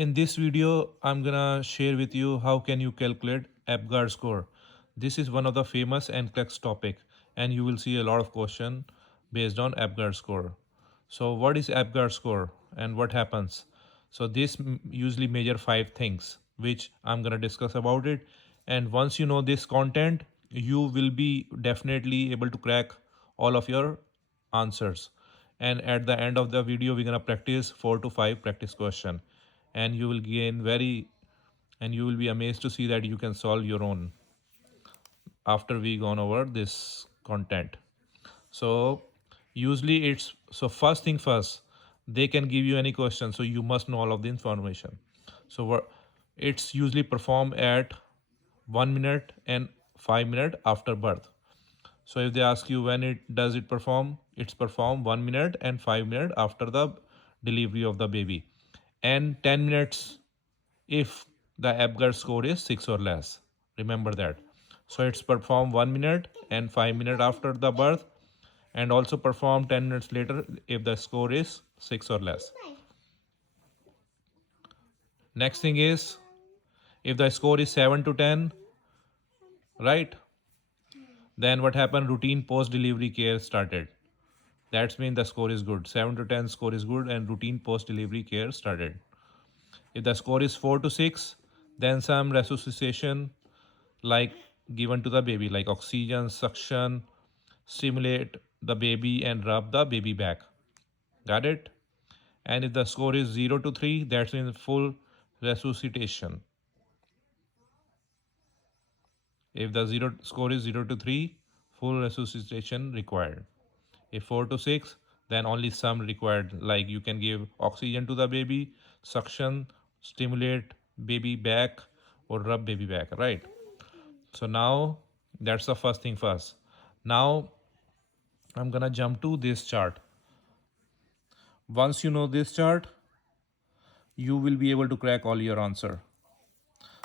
In this video, I'm gonna share with you how can you calculate Apgar score. This is one of the famous Nclex topic, and you will see a lot of question based on Apgar score. So what is Apgar score and what happens? So this usually measure 5 things, which I'm gonna discuss about it. And once you know this content, you will be definitely able to crack all of your answers. And at the end of the video, we're gonna practice 4 to 5 practice question, and you will gain very and you will be amazed to see that you can solve your own after we gone over this content. So usually it's so first thing first, they can give you any question, so you must know all of the information. So what it's usually performed at 1 minute and 5 minutes after birth. So if they ask you when it does it perform, it's performed 1 minute and 5 minutes after the delivery of the baby, and 10 minutes if the Apgar score is 6 or less. Remember that. So it's performed 1 minute and 5 minutes after the birth, and also perform 10 minutes later if the score is 6 or less. Next thing is if the score is 7 to 10, right? Then what happened? Routine post delivery care started. That's mean the score is good. 7 to 10 score is good and routine post delivery care started. If the score is 4 to 6, then some resuscitation like given to the baby, like oxygen, suction, stimulate the baby and rub the baby back. Got it? And if the score is 0 to 3, that's in full resuscitation. If the zero score is 0 to 3, full resuscitation required. If 4 to 6, then only some required, like you can give oxygen to the baby, suction, stimulate baby back, or rub baby back, right? So now that's the first thing first. Now I'm gonna jump to this chart. Once you know this chart, you will be able to crack all your answer.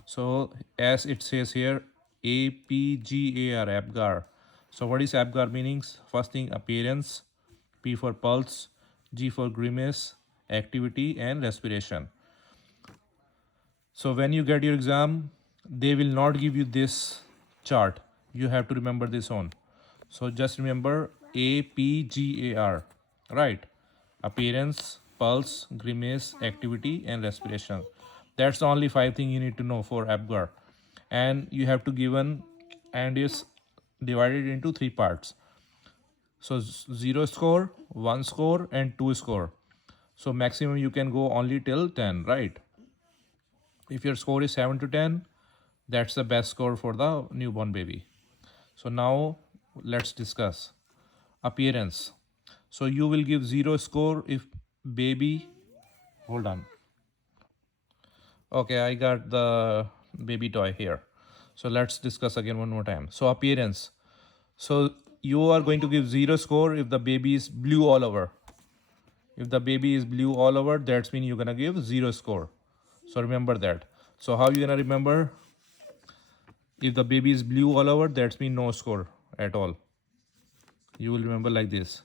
So as it says here, APGAR, Apgar. So what is Apgar meanings? First thing, appearance, P for pulse, G for grimace, activity and respiration. So when you get your exam, they will not give you this chart. You have to remember this one. So just remember APGAR, right? Appearance, pulse, grimace, activity, and respiration. That's the only 5 things you need to know for Apgar. And you have to given, and is divided into 3 parts. So 0 score, 1 score, and 2 score. So maximum you can go only till 10, right? If your score is 7 to 10, that's the best score for the newborn baby. So now let's discuss appearance. So you will give 0 score if baby, hold on. Okay, I got the baby toy here. So let's discuss again one more time. So appearance. So you are going to give 0 score if the baby is blue all over. If the baby is blue all over, that's mean you're gonna give 0 score. So remember that. So how you gonna remember? If the baby is blue all over, that's mean no score at all. You will remember like this: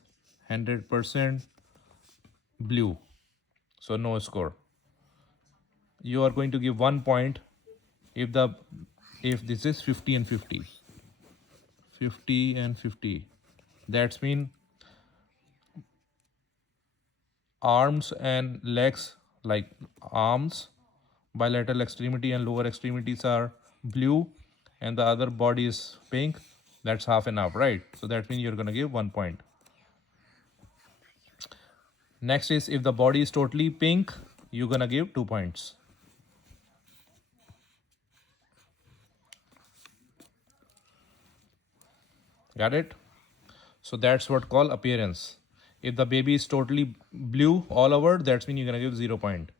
100% blue, so no score. You are going to give 1 point if this is 50 and 50. 50 and 50. That's mean arms and legs, like arms, bilateral extremity and lower extremities are blue, and the other body is pink. That's half and half, right? So that means you're gonna give 1 point. Next is if the body is totally pink, you're gonna give 2 points. Got it? So that's what called appearance. If the baby is totally blue all over, that's mean you're gonna give 0 point.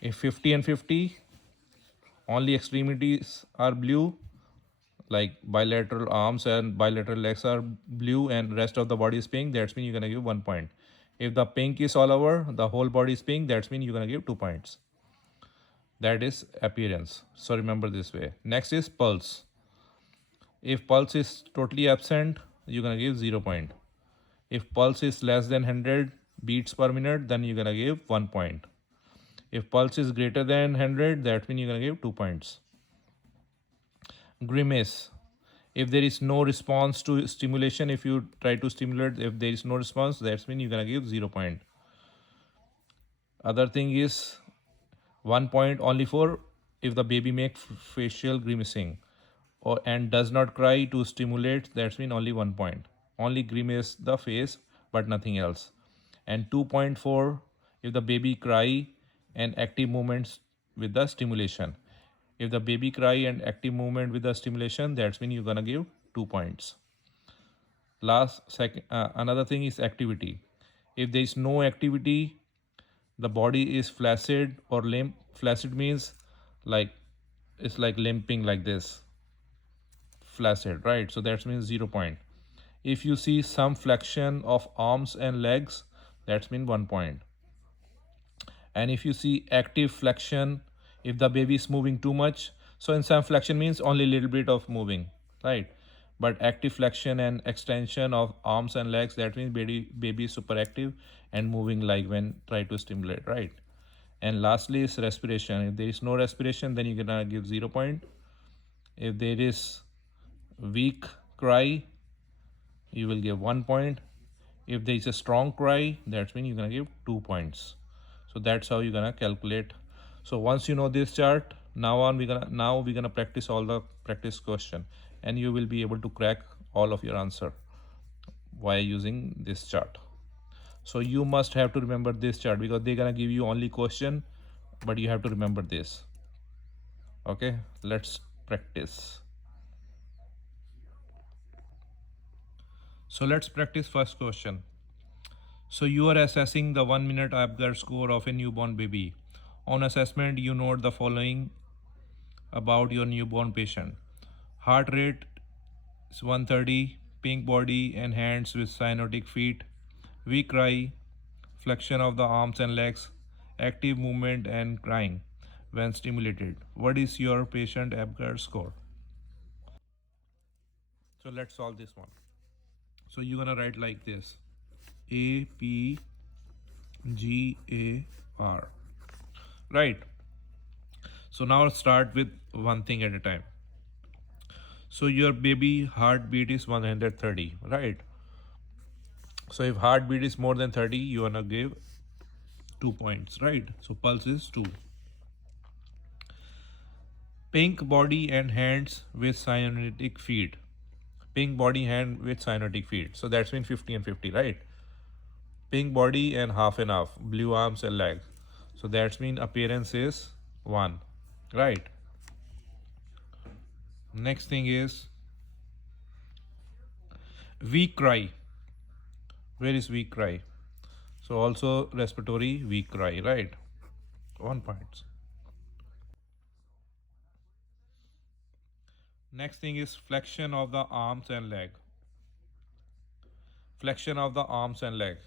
If 50 and 50, only extremities are blue, like bilateral arms and bilateral legs are blue and rest of the body is pink, that's mean you're gonna give 1 point. If the pink is all over, the whole body is pink, that's mean you're gonna give 2 points. That is appearance. So remember this way. Next is pulse. If pulse is totally absent, you're gonna give 0 point. If pulse is less than 100 beats per minute, then you're gonna give 1 point. If pulse is greater than 100, that means you're gonna give 2 points. Grimace. If there is no response to stimulation, if you try to stimulate, if there is no response, that means you're gonna give 0 point. Other thing is 1 point only for if the baby make facial grimacing or and does not cry to stimulate, that's mean only 1 point. Only grimace the face but nothing else. And 2 point for if the baby cry and active movements with the stimulation. If the baby cry and active movement with the stimulation, that's mean you're gonna give 2 points. Another thing is activity. If there is no activity, the body is flaccid or limp. Flaccid means like it's like limping like this, flaccid, right? So that means 0 point. If you see some flexion of arms and legs, that's mean 1 point. And if you see active flexion, if the baby is moving too much, so in some flexion means only a little bit of moving, right? But active flexion and extension of arms and legs, that means baby is super active and moving like when try to stimulate, right? And lastly is respiration. If there is no respiration, then you're gonna give 0 point. If there is weak cry, you will give 1 point. If there is a strong cry, that means you're gonna give 2 points. So that's how you're gonna calculate. So once you know this chart, now we're gonna practice all the practice question, and you will be able to crack all of your answer while using this chart. So you must have to remember this chart because they're gonna give you only question, but you have to remember this. Okay, let's practice. So let's practice first question. So you are assessing the 1 minute Apgar score of a newborn baby. On assessment, you note the following about your newborn patient. Heart rate is 130, pink body and hands with cyanotic feet, weak cry, flexion of the arms and legs, active movement and crying when stimulated. What is your patient Apgar score? So let's solve this one. So you're gonna write like this: APGAR. Right. So now start with one thing at a time. So your baby heartbeat is 130, right? So if heartbeat is more than 30, you wanna give 2 points, right? So pulse is 2. Pink body and hands with cyanotic feet. Pink body hand with cyanotic feet. So that's mean 50 and 50, right? Pink body and half, blue arms and legs. So that's mean appearance is 1, right? Next thing is weak cry. Where is weak cry? So also respiratory weak cry, right? 1 point. Next thing is flexion of the arms and leg. Flexion of the arms and leg.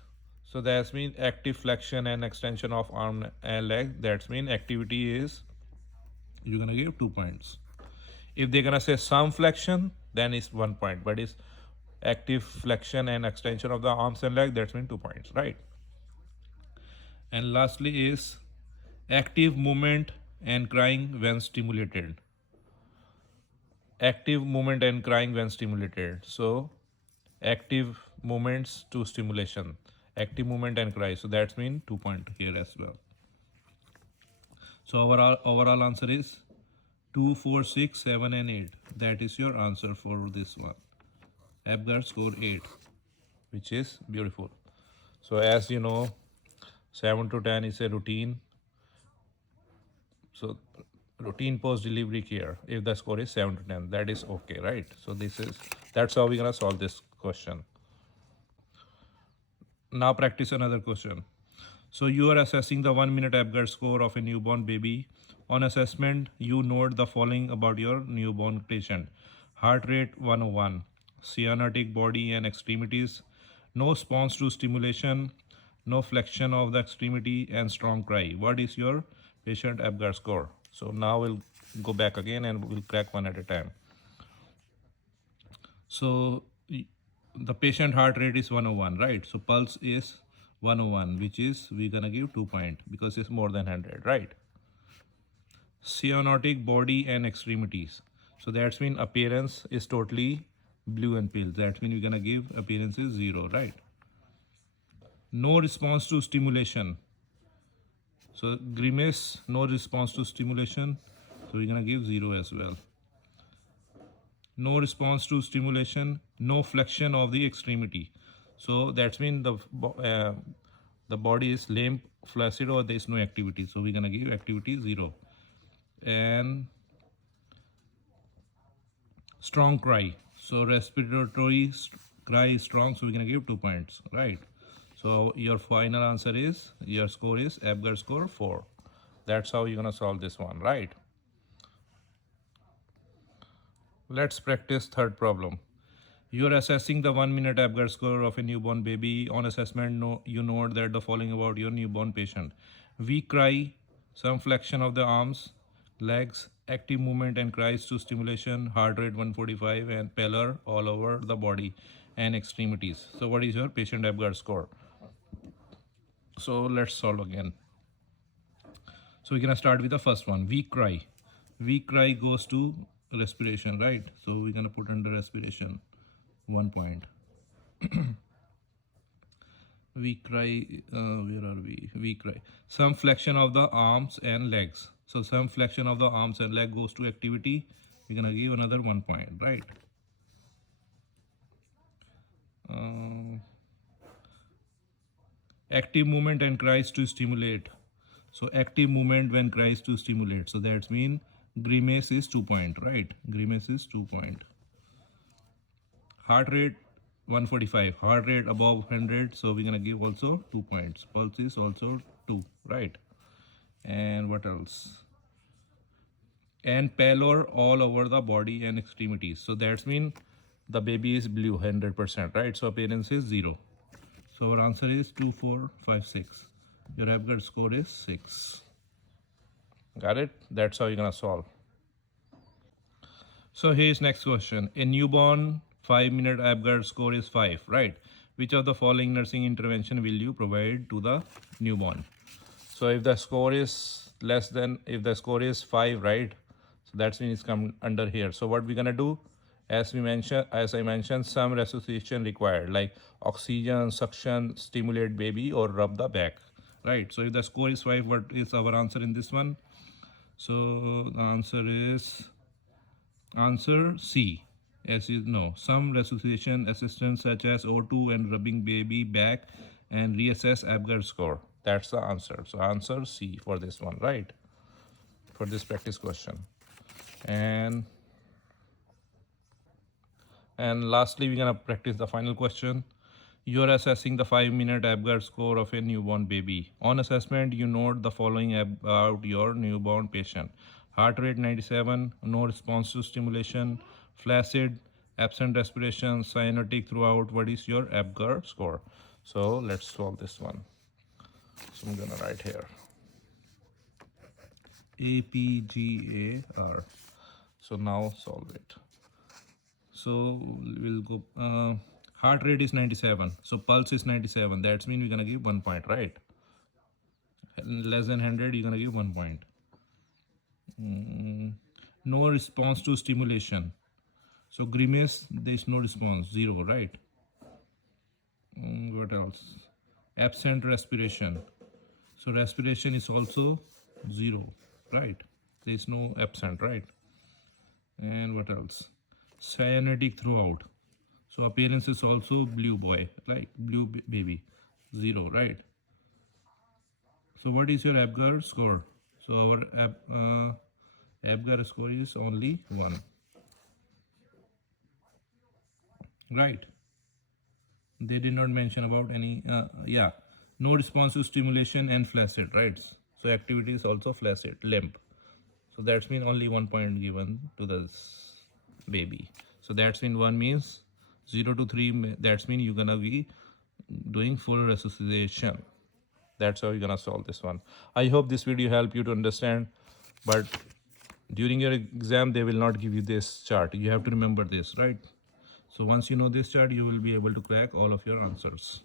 So that's mean active flexion and extension of arm and leg. That's mean activity is you're gonna give 2 points. If they're gonna say some flexion, then it's 1 point. But it's active flexion and extension of the arms and leg, that's mean 2 points, right? And lastly is active movement and crying when stimulated. Active movement and crying when stimulated. So active movements to stimulation, active movement and cry. So that's mean 2 point here as well. So overall answer is 2, 4, 6, 7, and 8. That is your answer for this one. Apgar score 8, which is beautiful. So as you know, 7 to 10 is a routine. So routine post delivery care, if the score is 7 to 10, that is okay, right? So that's how we're gonna solve this question. Now practice another question. So you are assessing the 1 minute Apgar score of a newborn baby. On assessment, you note the following about your newborn patient. Heart rate 101, cyanotic body and extremities, no response to stimulation, no flexion of the extremity, and strong cry. What is your patient Apgar score? So now we'll go back again and we'll crack one at a time. So the patient heart rate is 101, right? So pulse is 101, which is we're gonna give 2 point because it's more than 100, right? Cyanotic body and extremities. So that's mean appearance is totally blue and pale. That means we're gonna give appearance is 0, right? No response to stimulation. So grimace, no response to stimulation. So we're gonna give 0 as well. No response to stimulation, no flexion of the extremity. So that's mean the body is limp, flaccid, or there is no activity. So we're gonna give activity 0. And strong cry. So respiratory cry is strong. So we're gonna give 2 points, right? So your final answer is, your score is Apgar score 4. That's how you're gonna solve this one, right? Let's practice third problem. You are assessing the 1 minute Apgar score of a newborn baby. On assessment, you note that the following about your newborn patient: weak cry, some flexion of the arms, legs, active movement and cries to stimulation, heart rate 145, and pallor all over the body and extremities. So, what is your patient Apgar score? So, let's solve again. So, we're gonna start with the first one: weak cry. Weak cry goes to respiration, right? So, we're gonna put under respiration 1 point. We cry, where are we cry, some flexion of the arms and legs. So some flexion of the arms and leg goes to activity. We're gonna give another 1 point, right? Active movement and cries to stimulate. So active movement when cries to stimulate. So that's mean grimace is 2 point, right? Grimace is 2 point. Heart rate 145, heart rate above 100, so we're gonna give also 2 points. Pulse is also 2, right? And what else? And pallor all over the body and extremities. So that's mean the baby is blue 100%, right? So appearance is 0. So our answer is 2, 4, 5, 6. Your Apgar score is 6. Got it? That's how you're gonna solve. So here's next question. A newborn 5-minute Apgar score is 5, right? Which of the following nursing intervention will you provide to the newborn? So if the score is less than, if the score is 5, right? So that's means it's come under here. So what we're gonna do, as I mentioned, some resuscitation required, like oxygen, suction, stimulate baby, or rub the back, right? So if the score is 5, what is our answer in this one? So the answer is answer C. As you know, some resuscitation assistance such as O2 and rubbing baby back and reassess Apgar score. That's the answer. So answer C for this one, right? For this practice question. And lastly, we're gonna practice the final question. You're assessing the 5-minute Apgar score of a newborn baby. On assessment, you note the following about your newborn patient: heart rate 97, no response to stimulation, flaccid, absent respiration, cyanotic throughout. What is your Apgar score? So let's solve this one. So I'm gonna write here Apgar. So now solve it. So we'll go. Heart rate is 97. So pulse is 97. That's mean we're gonna give 1 point, right? Less than 100, you're gonna give 1 point. No response to stimulation. So grimace, there's no response, 0, right? What else? Absent respiration. So respiration is also 0, right? There's no absent, right? And what else? Cyanotic throughout. So appearance is also blue boy, like blue baby, 0, right? So what is your Apgar score? So our Apgar score is only 1, right? They did not mention about any, yeah, no response to stimulation and flaccid, right? So activity is also flaccid, limp. So that's mean only 1 point given to this baby. So that's mean 1 means 0 to 3, that's mean you're gonna be doing full resuscitation. That's how you're gonna solve this one. I hope this video helped you to understand, but during your exam they will not give you this chart. You have to remember this, right? So once you know this chart, you will be able to crack all of your answers.